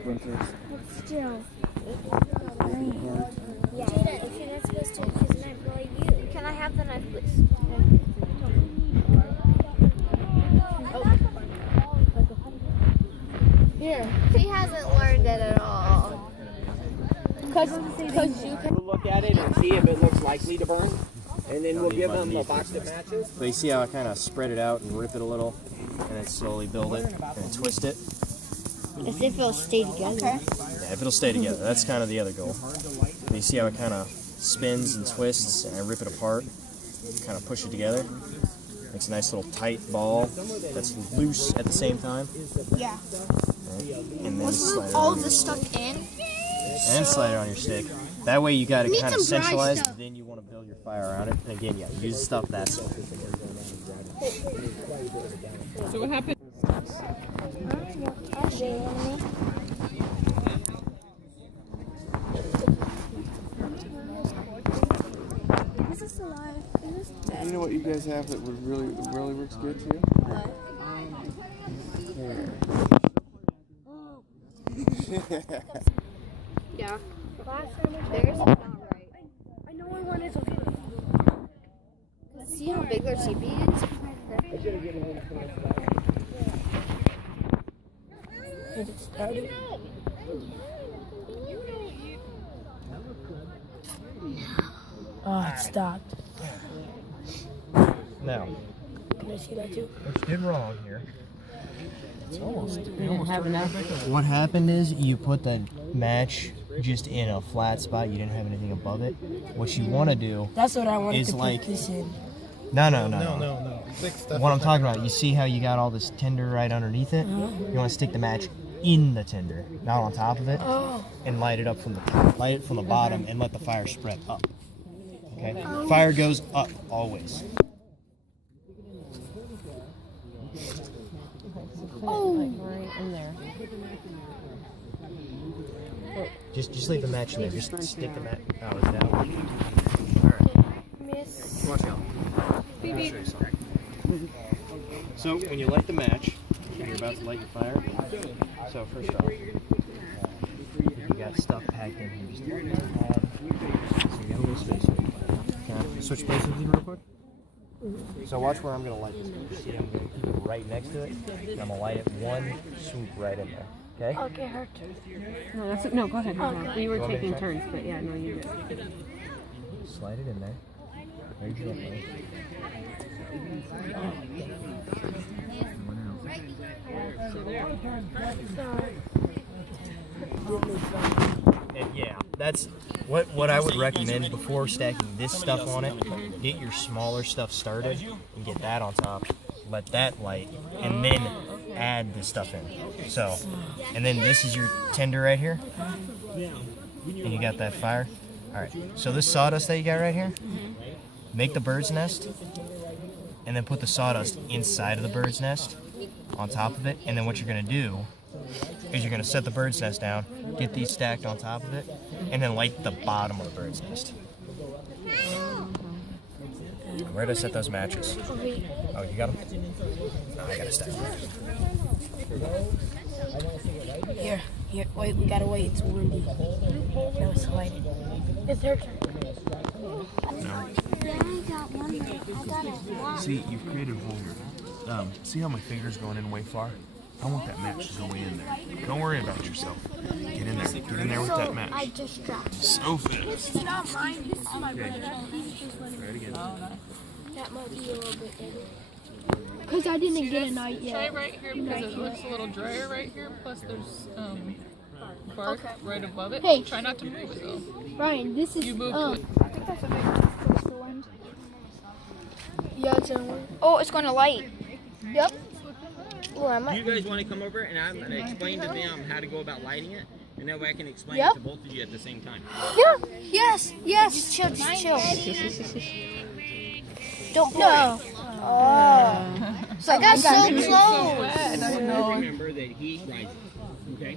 splinters. But still. Yeah. Jada, if you're not supposed to use a knife, why you? Can I have the knife, please? Here. He hasn't learned it at all. Because you can look at it and see if it looks likely to burn. And then we'll give them a box that matches. So you see how I kind of spread it out and rip it a little, and then slowly build it and twist it. As if it'll stay together. Okay. Yeah, if it'll stay together, that's kind of the other goal. But you see how it kind of spins and twists, and I rip it apart, kind of push it together. Makes a nice little tight ball that's loose at the same time. Yeah. And then slide it All on this stuff in. and slide it on your stick. That way you got it Need kind of some dry centralized, stuff. then you want to build your fire around it. And again, yeah, use stuff that's So what happened? I'll show you Is this alive? Is this dead? You know what you guys have that would really works good too? What? Yeah. Theirs is not right. I know where one is. Okay. See how big their CP is? Has it started? Oh, it stopped. now. Can I see that too? What you did wrong here. We didn't have enough. What happened is you put the match just in a flat spot. You didn't have anything above it. What you want to do That's what I wanted is to like put this in. no. Stick What I'm talking about, you see how you got all this tinder right underneath it? You want to stick the match in the tinder, not on top of it, and light it up from the top. Light it from the bottom and let the fire spread up. Okay? Fire goes up always. Right in there. Just leave the match in there. Just stick the match. Oh, it's down. All right. Miss. Watch out. I'll show you something. So when you light the match, you're about to light your fire. So first off, if you got stuff packed in here, just add. So you got a little space here. Can I switch places with you real quick? So watch where I'm going to light this match. See, I'm going to keep it right next to it. And I'm going to light it one swoop right in there. Okay? Okay, her turn. No, go ahead. Okay. We were You want me to taking try? turns, but yeah, no, you did. Slide it in there. Very gently. And yeah, that's what I would recommend before stacking this stuff on it. Get your smaller stuff started and get that on top. Let that light, and then add this stuff in. So, and then this is your tinder right here, and you got that fire. All right. So this sawdust that you got right here, make the bird's nest, and then put the sawdust inside of the bird's nest on top of it. And then what you're gonna do is you're gonna set the bird's nest down, get these stacked on top of it, and then light the bottom of the bird's nest. Where did I set those matches? Oh, you got them? No, I gotta stack them. Here, wait, we gotta wait. It's windy. Now it's lighted. It's her turn. See, you've created a hole here. See how my finger's going in way far? I want that match to go in there. Don't worry about yourself. Get in there. Get in there with that match. I just dropped. So fast. It's not mine. This is my brother. Try it again. That might be a little bit bigger. Because I didn't get a night Try yet. right here because it looks a little drier right here. Plus there's bark right above it. Hey. Try not to move it though. Ryan, this is. You moved to it. I think that's a big crystal one. Yeah, it's in one. Oh, it's going to light. Yep. Oh, I Do might. you guys want to come over and I'm going to explain to them how to go about lighting it? And that way I can explain Yep. it to both of you at the same time. Yeah. Yes. Yes. Just chill. Just chill. Don't no. Oh. So I got so close. I don't know. Remember that heat rises. Okay?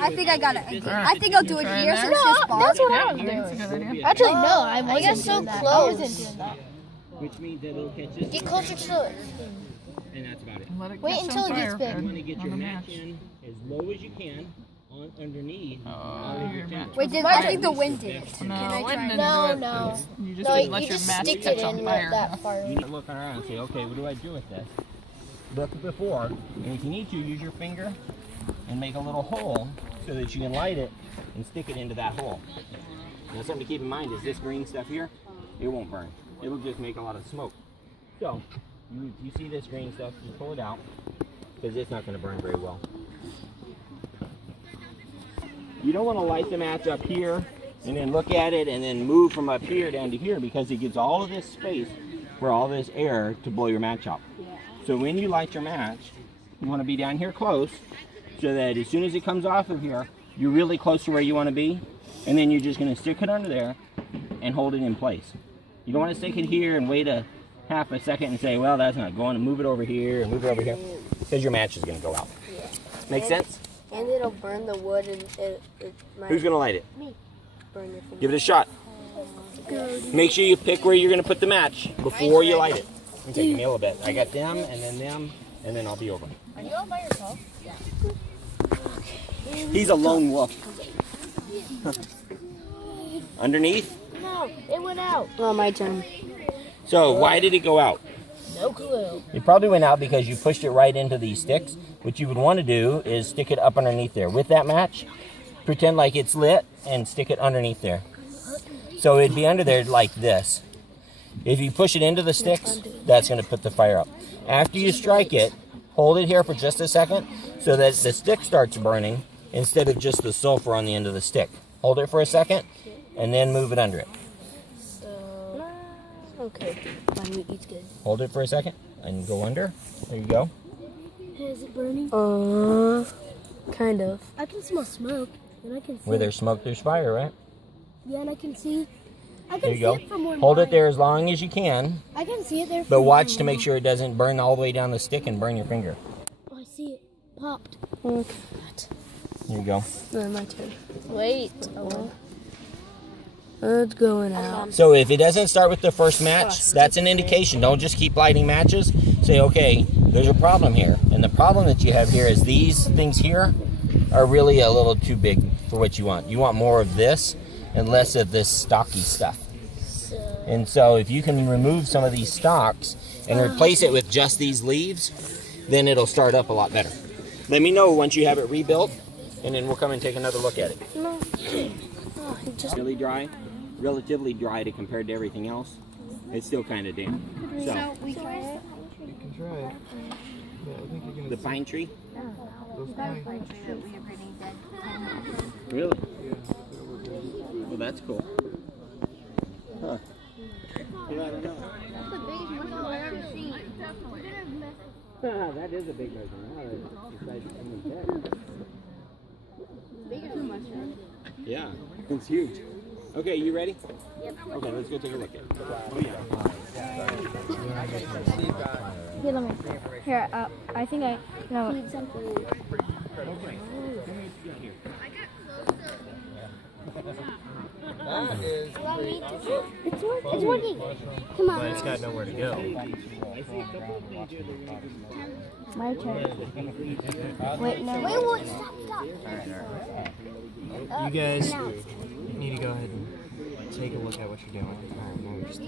I think I got it. I think I'll do it here since No, it's far. that's what I was doing. It's a good idea. Actually, no. I got so close. I wasn't doing that. Which means that it'll catch this. Get closer to it. And that's about it. Let it Wait catch until on it gets fire, big. You Fred, want to get on your the match in as low as you can underneath. Wait, I think the wind did it. No, wind didn't No, do it. no. You just No, didn't you let your just match stick catch it on in fire. that far. You need to look around and say, okay, what do I do with this? Look before, and if you need to, use your finger and make a little hole so that you can light it and stick it into that hole. Now, something to keep in mind is this green stuff here, it won't burn. It'll just make a lot of smoke. So, you see this green stuff, you pull it out, because it's not going to burn very well. You don't want to light the match up here and then look at it and then move from up here down to here, because it gives all of this space for all this air to blow your match up. So when you light your match, you want to be down here close, so that as soon as it comes off of here, you're really close to where you want to be, and then you're just going to stick it under there and hold it in place. You don't want to stick it here and wait a half a second and say, well, that's not going, to move it over here and move it over here, because your match is going to go out. Make sense? And it'll burn the wood and it might Who's going to light it? burn your finger. Give it a shot. Make sure you pick where you're going to put the match before you light it. Okay, give me a little bit. I got them, and then I'll be over. Are you all by yourself? He's a lone wolf. Underneath? No, it went out. Oh, my turn. So why did it go out? No clue. It probably went out because you pushed it right into these sticks. What you would want to do is stick it up underneath there. With that match, pretend like it's lit and stick it underneath there. So it'd be under there like this. If you push it into the sticks, that's going to put the fire up. After you strike it, hold it here for just a second so that the stick starts burning instead of just the sulfur on the end of the stick. Hold it for a second and then move it under it. Okay. My meat eats good. Hold it for a second and go under. There you go. Is it burning? Kind of. I can smell smoke, and I can see. Where there's smoke, there's fire, right? Yeah, and I can see. I There can you see go. it from where Hold it mine- there as long as you can, I can see it there. but from watch where to make mine- sure it doesn't burn all the way down the stick and burn your finger. Oh, I see it. Popped. Okay. Here you go. My turn. Wait. It's going out. So if it doesn't start with the first match, that's an indication. Don't just keep lighting matches. Say, okay, there's a problem here. And the problem that you have here is these things here are really a little too big for what you want. You want more of this and less of this stocky stuff. And so if you can remove some of these stalks and replace it with just these leaves, then it'll start up a lot better. Let me know once you have it rebuilt, and then we'll come and take another look at it. No. Really dry, relatively dry to compared to everything else. It's still kind of damp. So We try it. You can try it. Yeah, I think you're gonna the pine tree, those pine. really? Well, that's cool. Huh. Yeah, I don't know. That's the biggest mushroom I've ever seen. That is a big mushroom. Biggest mushroom. Yeah, it's huge. Okay, you ready? Yep. Okay, let's go take a look at it. Oh yeah. Here, let me. Here, I think I. No. It's working. Come on. But it's got nowhere to go. My turn. Wait, no. Wait, stop. You guys need to go ahead and take a look at what you're doing. No, just I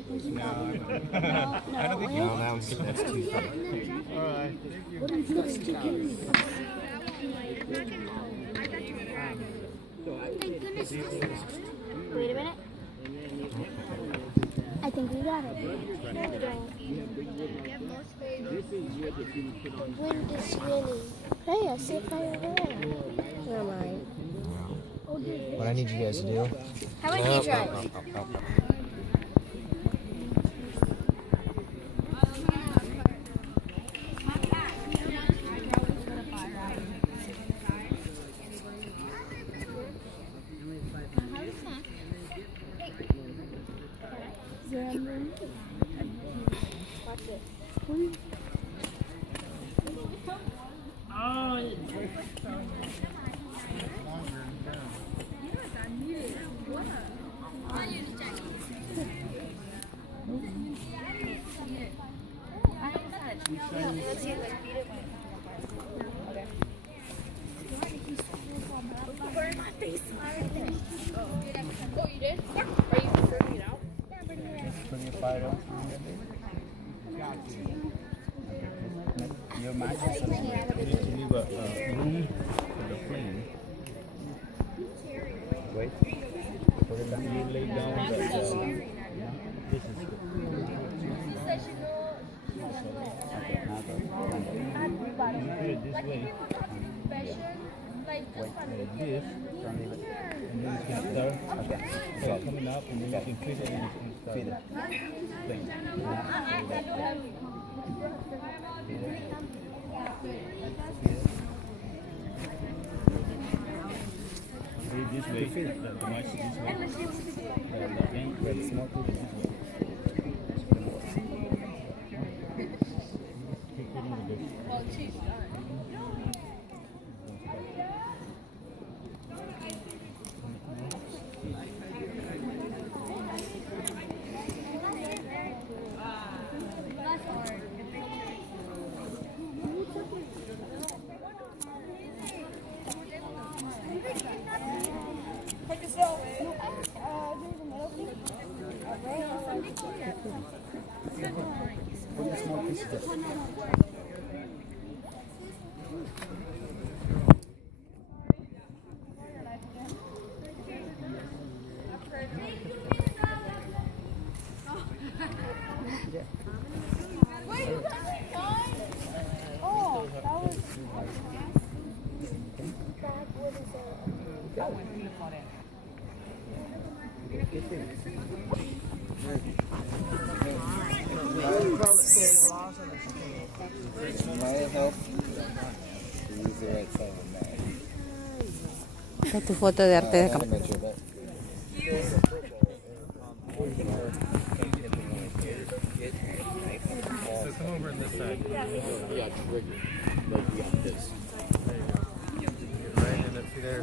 think you got it. no, that's too far. Wait a minute. I think we got it. Wind is spinning. Hey, I see fire there. Never mind. What I need you guys to do. How about you try? Your match is you need to leave a room for the flame. Wait. Put it down. You lay down the this is good. You put it this way. Wait, like this. Don't leave it. And then you can stir. Okay. So it's coming up, and then you can feed it and you can stir. Feed it. Flame. Feed it. Feed it this way. The mash is this way. The end where the smoke is this way. Esta es tu foto de arte de campo. So come over on this side. Yeah, trigger. Like you got this. Right, and then see there.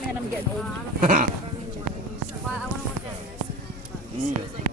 Man, I'm getting old. I want to look at this.